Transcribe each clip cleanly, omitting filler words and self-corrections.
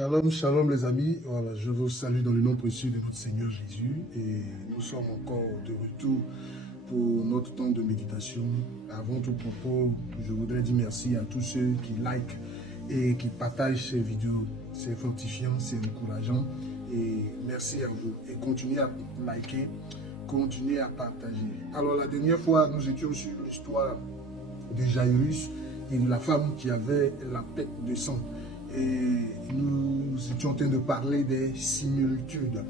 Shalom, shalom les amis, voilà, je vous salue dans le nom précieux de notre Seigneur Jésus et nous sommes encore de retour pour notre temps de méditation. Avant tout propos, je voudrais dire merci à tous ceux qui like et qui partagent ces vidéos. C'est fortifiant, c'est encourageant et merci à vous. Et continuez à liker, continuez à partager. Alors la dernière fois, nous étions sur l'histoire de Jairus et de la femme qui avait la pète de sang. Et nous étions en train de parler des similitudes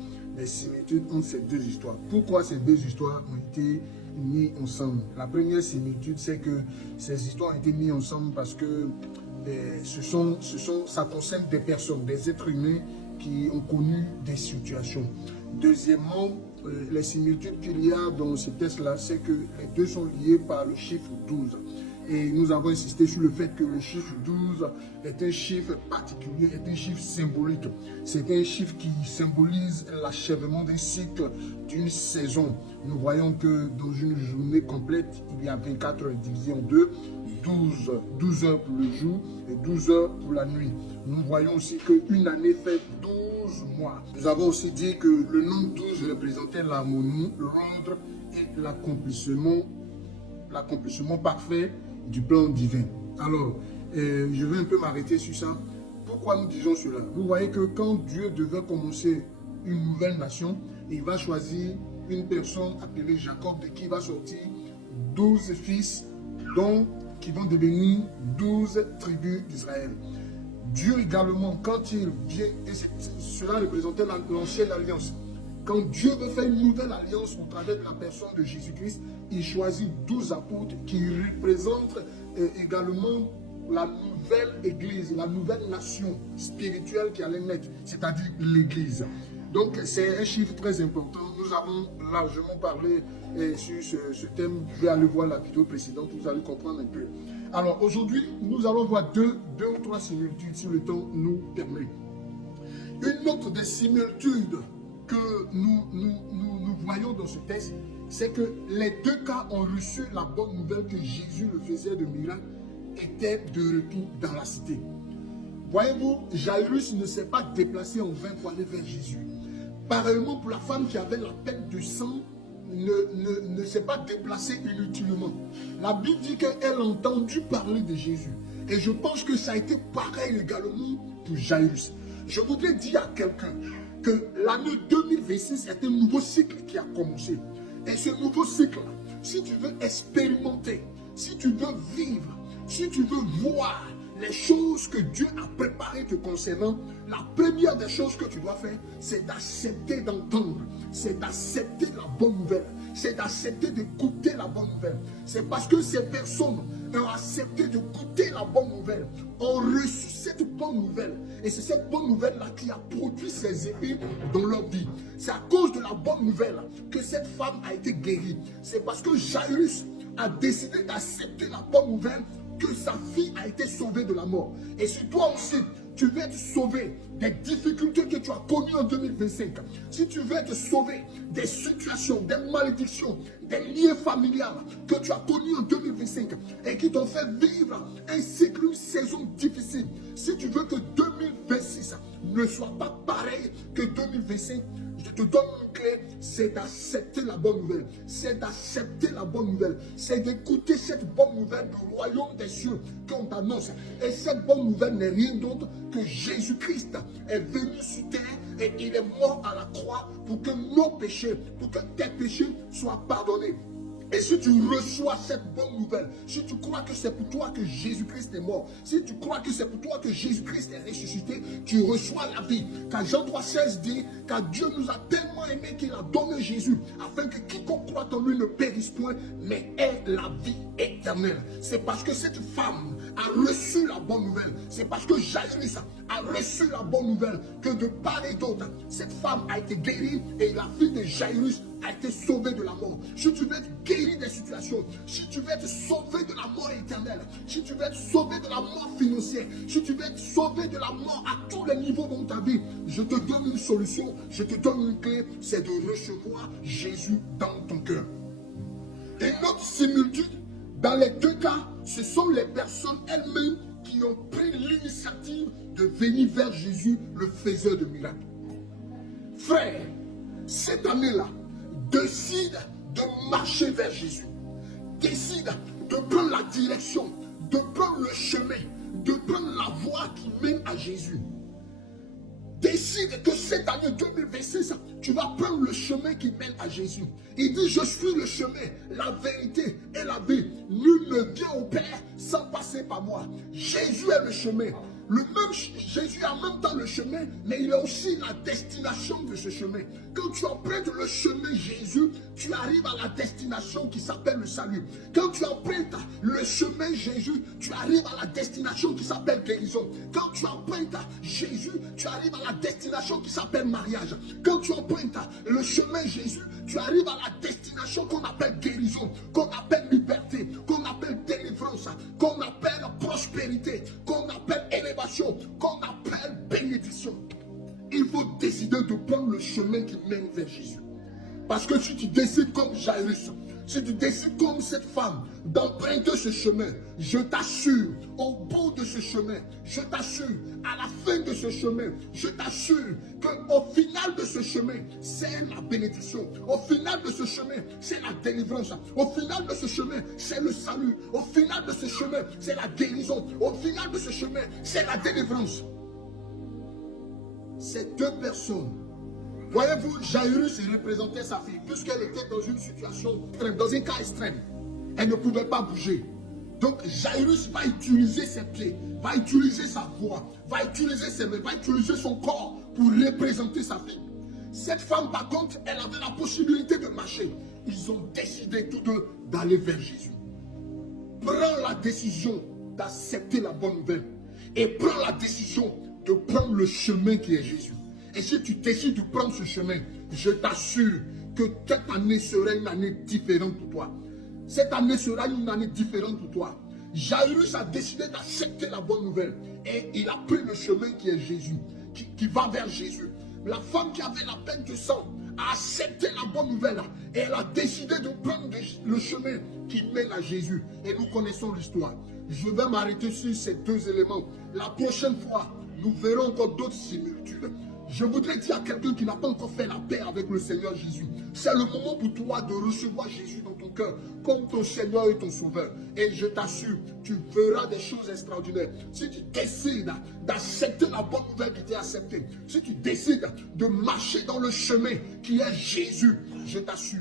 entre ces deux histoires. Pourquoi ces deux histoires ont été mises ensemble? La première similitude, c'est que ces histoires ont été mises ensemble parce que ça concerne des personnes, des êtres humains qui ont connu des situations. Deuxièmement, les similitudes qu'il y a dans ce texte-là, c'est que les deux sont liés par le chiffre 12. Et nous avons insisté sur le fait que le chiffre 12 est un chiffre particulier, est un chiffre symbolique. C'est un chiffre qui symbolise l'achèvement d'un cycle, d'une saison. Nous voyons que dans une journée complète, il y a 24 heures divisées en deux, 12 heures pour le jour et 12 heures pour la nuit. Nous voyons aussi qu'une année fait 12 mois. Nous avons aussi dit que le nombre 12 représentait l'harmonie, l'ordre et l'accomplissement parfait du plan divin. Alors, je vais un peu m'arrêter sur ça. Pourquoi nous disons cela? Vous voyez que quand Dieu devait commencer une nouvelle nation, il va choisir une personne appelée Jacob, de qui va sortir 12 fils, qui vont devenir 12 tribus d'Israël. Dieu également, quand il vient, et cela représentait l'ancienne alliance. Quand Dieu veut faire une nouvelle alliance au travers de la personne de Jésus-Christ, il choisit 12 apôtres qui représentent également la nouvelle église, la nouvelle nation spirituelle qui allait naître, c'est-à-dire l'église. Donc c'est un chiffre très important. Nous avons largement parlé sur ce thème. Vous pouvez aller voir la vidéo précédente, vous allez comprendre un peu. Alors aujourd'hui, nous allons voir deux ou trois similitudes si le temps nous permet. Une autre des similitudes que nous voyons dans ce texte, c'est que les deux cas ont reçu la bonne nouvelle que Jésus, le faisait de miracles, était de retour dans la cité. Voyez-vous, Jairus ne s'est pas déplacé en vain pour aller vers Jésus. Pareillement pour la femme qui avait la pète de sang, ne s'est pas déplacée inutilement. La Bible dit qu'elle a entendu parler de Jésus. Et je pense que ça a été pareil également pour Jairus. Je voudrais dire à quelqu'un que l'année 2026 est un nouveau cycle qui a commencé. Et ce nouveau cycle, si tu veux expérimenter, si tu veux vivre, si tu veux voir les choses que Dieu a préparées te concernant, la première des choses que tu dois faire, c'est d'accepter d'entendre, c'est d'accepter la bonne nouvelle, c'est d'accepter d'écouter la bonne nouvelle. C'est parce que ces personnes ont accepté de goûter la bonne nouvelle, ont reçu cette bonne nouvelle. Et c'est cette bonne nouvelle-là qui a produit ses effets dans leur vie. C'est à cause de la bonne nouvelle que cette femme a été guérie. C'est parce que Jairus a décidé d'accepter la bonne nouvelle que sa fille a été sauvée de la mort. Et si toi aussi, tu veux être sauvé des difficultés que tu as connues en 2025, si tu veux être sauvé des situations, des malédictions, des liens familiales que tu as connues en 2025 et qui t'ont fait vivre un cycle, une saison difficile, si tu veux que 2026 ne soit pas pareil que 2025, je te donne une clé, c'est d'accepter la bonne nouvelle. C'est d'accepter la bonne nouvelle. C'est d'écouter cette bonne nouvelle du royaume des cieux qu'on t'annonce. Et cette bonne nouvelle n'est rien d'autre que Jésus-Christ est venu sur terre et il est mort à la croix pour que nos péchés, pour que tes péchés soient pardonnés. Et si tu reçois cette bonne nouvelle, si tu crois que c'est pour toi que Jésus-Christ est mort, si tu crois que c'est pour toi que Jésus-Christ est ressuscité, tu reçois la vie. Car Jean 3,16 dit, car Dieu nous a tellement aimé qu'il a donné Jésus, afin que quiconque croit en lui ne périsse point, mais ait la vie éternelle. C'est parce que cette femme a reçu la bonne nouvelle, c'est parce que Jairus a reçu la bonne nouvelle, que de part et d'autre, cette femme a été guérie et la fille de Jairus a été sauvée de la mort. Si tu veux être guéri des situations, si tu veux être sauvé de la mort éternelle, si tu veux être sauvé de la mort financière, si tu veux être sauvé de la mort à tous les niveaux dans ta vie, je te donne une solution, je te donne une clé, c'est de recevoir Jésus dans ton cœur. Et notre similitude, dans les deux cas, ce sont les personnes elles-mêmes qui ont pris l'initiative de venir vers Jésus, le faiseur de miracles. Frère, cette année-là, décide de marcher vers Jésus. Décide de prendre la direction, de prendre le chemin, de prendre la voie qui mène à Jésus. Décide que cette année 2026, tu vas prendre le chemin qui mène à Jésus. Il dit, je suis le chemin, la vérité et la vie. Nul ne vient au Père sans passer par moi. Jésus est le chemin. Le même Jésus est en même temps le chemin, mais il est aussi la destination de ce chemin. Quand tu empruntes le chemin Jésus, tu arrives à la destination qui s'appelle le salut. Quand tu empruntes le chemin Jésus, tu arrives à la destination qui s'appelle guérison. Quand tu empruntes Jésus, tu arrives à la destination qui s'appelle mariage. Quand tu empruntes le chemin Jésus, tu arrives à la destination qu'on appelle guérison, qu'on appelle liberté, qu'on appelle délivrance, qu'on appelle prospérité, qu'on appelle élévation, qu'on appelle bénédiction. Il faut décider de prendre le chemin qui mène vers Jésus. Parce que si tu décides comme Jairus, si tu décides comme cette femme d'emprunter ce chemin, je t'assure, au bout de ce chemin, je t'assure, à la fin de ce chemin, je t'assure qu'au final de ce chemin, c'est la bénédiction. Au final de ce chemin, c'est la délivrance. Au final de ce chemin, c'est le salut. Au final de ce chemin, c'est la guérison. Au final de ce chemin, c'est la délivrance. Ces deux personnes, voyez-vous, Jairus représentait sa fille, puisqu'elle était dans une situation extrême, dans un cas extrême. Elle ne pouvait pas bouger. Donc Jairus va utiliser ses pieds, va utiliser sa voix, va utiliser ses mains, va utiliser son corps pour représenter sa fille. Cette femme, par contre, elle avait la possibilité de marcher. Ils ont décidé tous deux d'aller vers Jésus. Prends la décision d'accepter la bonne nouvelle et prends la décision de prendre le chemin qui est Jésus. Et si tu décides de prendre ce chemin, je t'assure que cette année sera une année différente pour toi. Cette année sera une année différente pour toi. Jairus a décidé d'accepter la bonne nouvelle. Et il a pris le chemin qui est Jésus, qui va vers Jésus. La femme qui avait la peine de sang a accepté la bonne nouvelle. Et elle a décidé de prendre le chemin qui mène à Jésus. Et nous connaissons l'histoire. Je vais m'arrêter sur ces deux éléments. La prochaine fois, nous verrons encore d'autres similitudes. Je voudrais dire à quelqu'un qui n'a pas encore fait la paix avec le Seigneur Jésus. C'est le moment pour toi de recevoir Jésus dans ton cœur comme ton Seigneur et ton Sauveur. Et je t'assure, tu verras des choses extraordinaires. Si tu décides d'accepter la bonne nouvelle qui t'est acceptée, si tu décides de marcher dans le chemin qui est Jésus, je t'assure,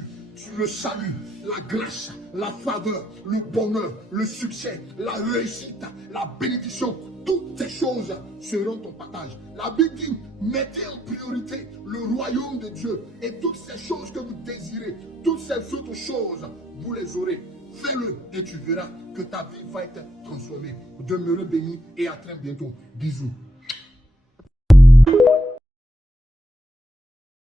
le salut, la grâce, la faveur, le bonheur, le succès, la réussite, la bénédiction, toutes ces choses seront ton partage. La Bible dit, mettez en priorité le royaume de Dieu et toutes ces choses que vous désirez, toutes ces autres choses, vous les aurez. Fais-le et tu verras que ta vie va être transformée. Demeurez béni et à très bientôt. Bisous.